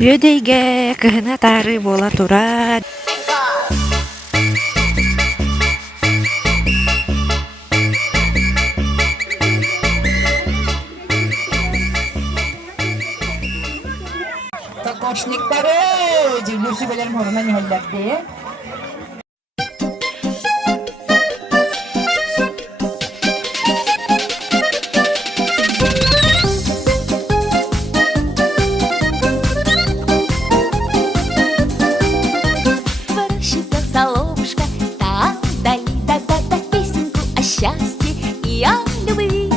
Өдейге кыһына тары бола тура. Kokoşnikleri civlüsü belerim horuna nihallerdi. Выращивает соловушка там вдали, да-да-да, песенку о счастье и о любви.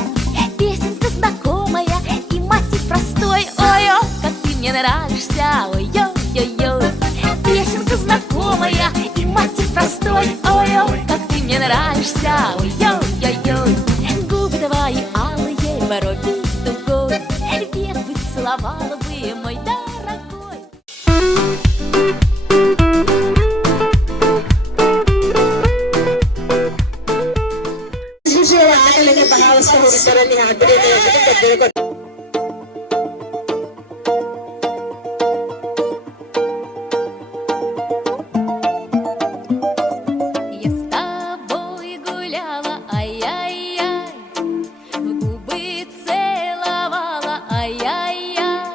Песенка знакомая и мотив простой. Ой-ой, как ты мне нравишься, ой-ой-ой-ой. Песенка знакомая и мотив простой. Ой-ой, как ты мне нравишься, ой-ой-ой-ой. Губы твои алые, брови дугой, век бы целовала бы, мой дорогой. Я с тобой гуляла, ай-яй-яй, в губы целовала, ай-яй-яй.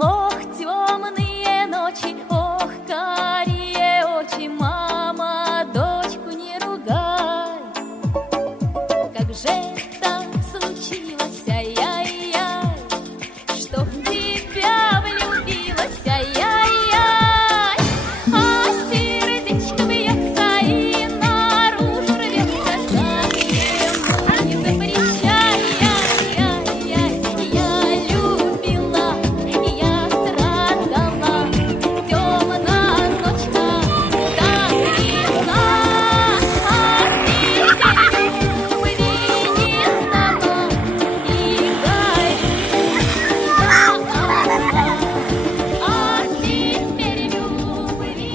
Ох, темные ночи, ох, карие очи, мама, дочку не ругай. Как же так случилось, ай-яй-яй, что в тебя влюбилась, ай-яй-яй. А сердечко бьется и наружу рвется, совсем не запрещай, ай-яй-яй. Я любила, я страдала, темная ночка, так темна, а теперь любви не знала, и гай, а теперь любви.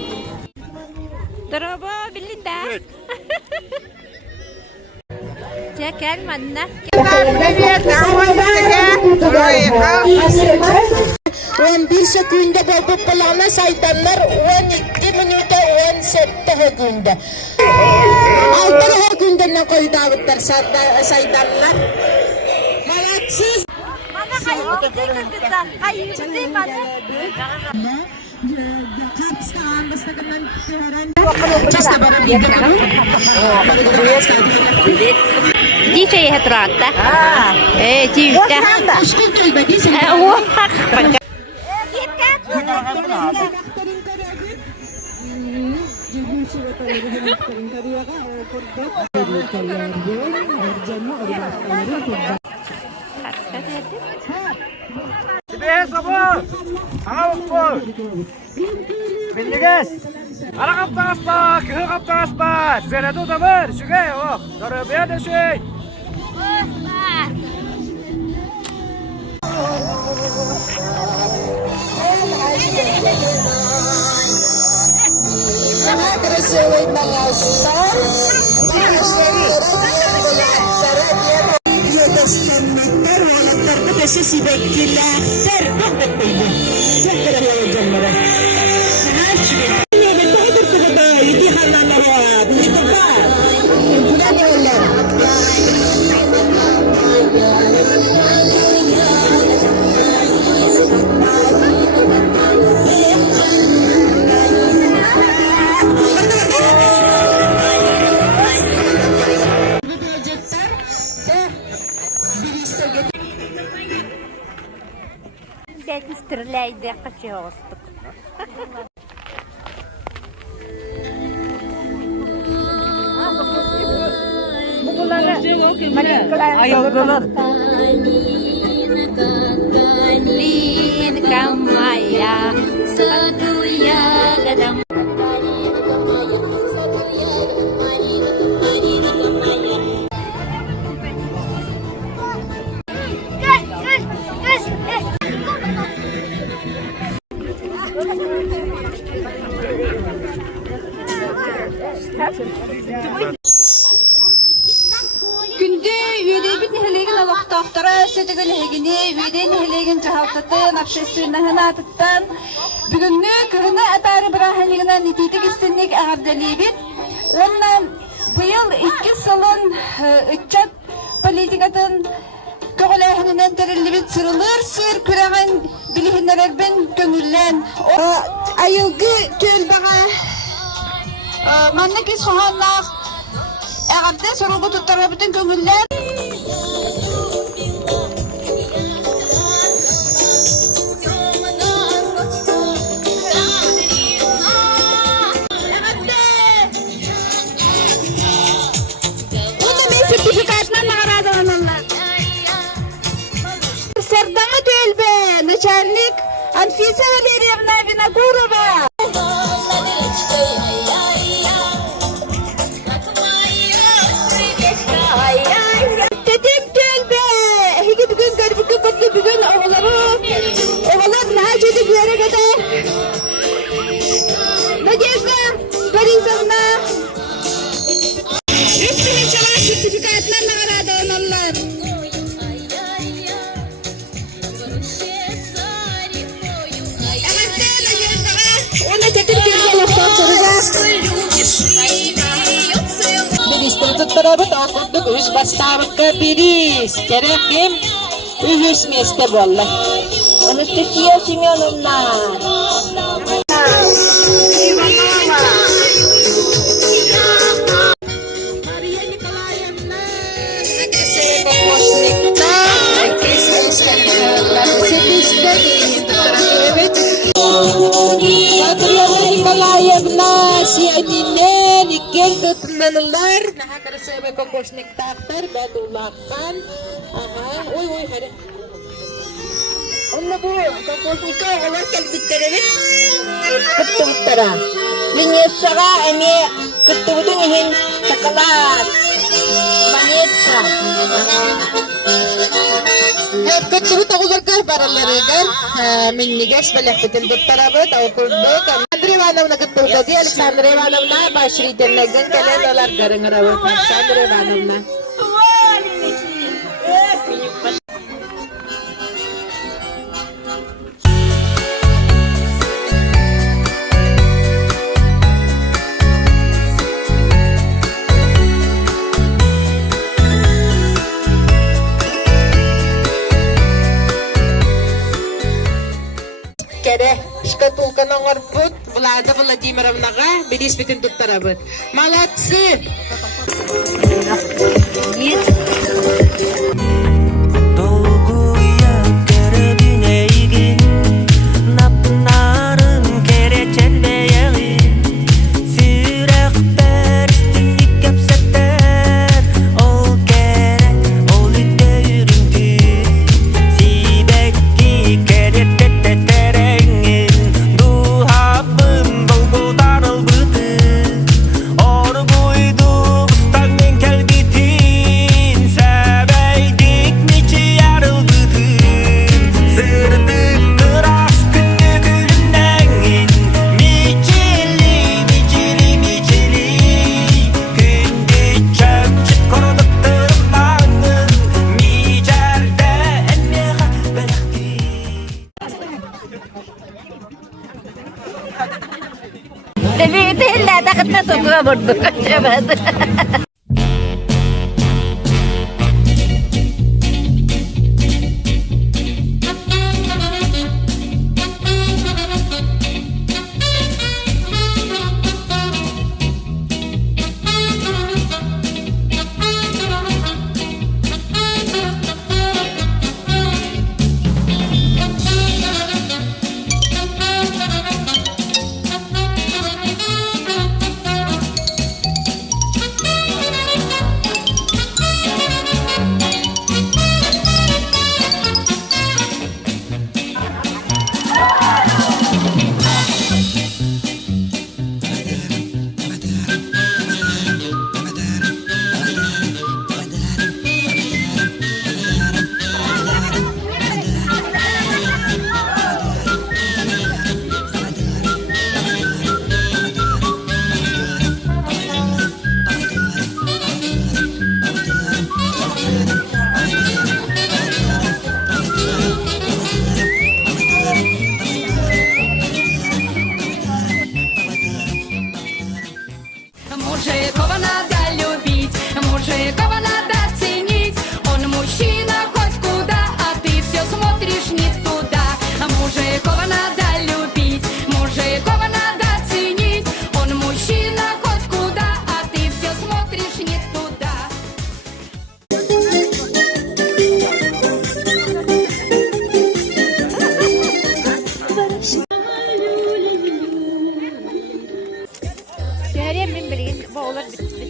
Здорово, Белинда. Çekel manna. Bir sekünde babapalana saytanlar 12 minuta 10 sekünde. Altı günde koyu davutlar saytanlar. Malaksız. Dice è tratta. Giusta. Bildiğiniz. Ara kaptanız bak, kıhı kaptanız bak. Zenedu damır, şüge yok. Darabıya da şey. Красивый монастырь. Yetişkenlikler, oğlaklar bu da sesi bekliler. Muhabbet beyni. Çok kırılıyor canlara. Her şey. Ne doğdur kırılıyor. İdi hanımlara. Bir kupa. Buna ne olur? Belki stırlaydı kaçıyoruz. Ayıldılar. Lin kamaya Саду ягодам. Günde üyede bir nehelegen alaqtaqtara ösetegen hegini, üyede nehelegen bilgin cahaltatın, общественный atıttan, bugünlük hına atarı bırahanligina nititik istinlik ağabdelibit. Ondan bu yıl 2 salon ütçat politikatın köğülehininden terillibit sırılır sır küreğin bilihinlererben gönüllen. Ayılgı tül bağa mannak soğanlar ağabde sorulgu tuttarı bütün gönüllen. Sertifikatla nağarada onunla. Serdana tölbe, начальник Anfisa Valerievna Vinokurova. Dedim tölbe, higi bugün garbuklu kutlu bugün oğullar naha çocuklara kadar. Nadezhda Borisovna. Üstüne çalan sertifikatlarla aradı onunlar. Ona tetir bir yolda soracağız. Minister tuttarabıt okunduk üz bastavıkka biriz. Kerekim ühüs meste bolla. Anastasiya Semyonovna. Katrina Nikolayevna siyanine nikel tutmanılar. Naha karaseme kokoşnik taktar badulakan. Aha, oy hadi. Onunla bu kokoşnika oğullar kelbitler evet. Kıttı buttara. Linyesara emi kıttı budun ihin çakalat. Manetsa. Hep kıttı but oğullar kar paraları kar. Minniges belektetil buttara bu da okurduk. Andrei Ivanovna kıttı buttı diye Alexandra Ivanovna başriten legin kele dolar karın arabu. Alexandra Ivanovna. Kere, шкатулка номер пут, Влада Владимировнаға, берес бетін тұттарабыт. Молодцы! Dolguya görübün eygin Napınarın kereçenbeyeği Sürek berstinlik köpsetten Ol kere, ol üdöründü Sibekki keretette terengin Duhabın dolgudan ılbıdı Orguydu ustanın kelbitin Sebeydik niçi yarıldıdı Sırdık kıras günlü gülümdengin Miçili, miçili, miçili Gündü çöpçük koruduk tırmanın Micerde enneha belekti Tabii değil, takıtla tokuğa vurduk. Evet.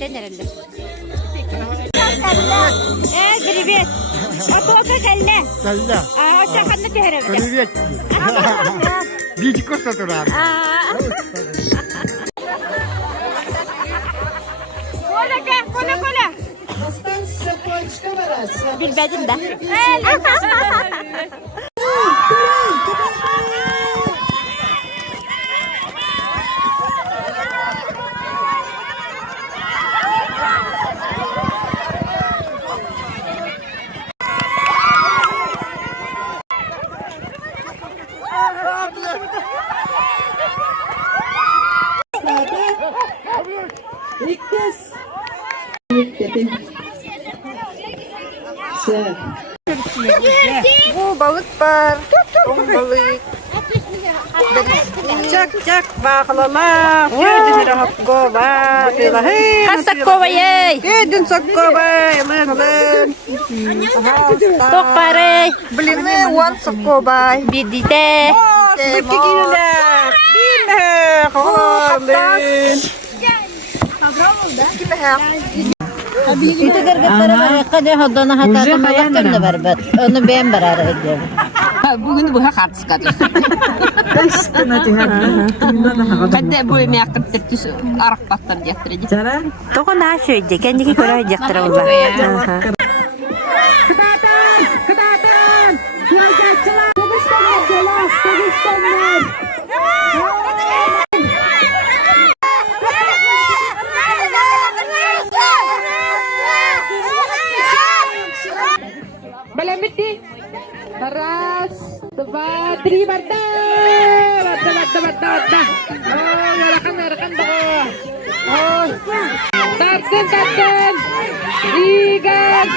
nerede? Привет. А пока кәллә. Кәллә. Чаханны төһәрәбез. Привет. Бичко сатурар. Коля. Останься почка варас. Bilmədim də. Bu balık var. Ton balık. Çak baklama. Gördün rahatkova. Хасакова ей. Gördün sakkova. Lın. Токпары. Блины, вон sakkova. Бидите. Sıkı giyiler. Bilme. Horlun. Itu gargatara var. Kade hodona hata bakın da var. Onu ben barar ediyorum. Bugün bu hak çıkardı. Kadde bu yemek tertüs arak patlar diye. Toko na şöyle. Kendiki koyacak tarafı. Balamiti. Ras. Tepat. Tri mata. Mata. Oh, ngarakan to. Oh. Tapten. Igan.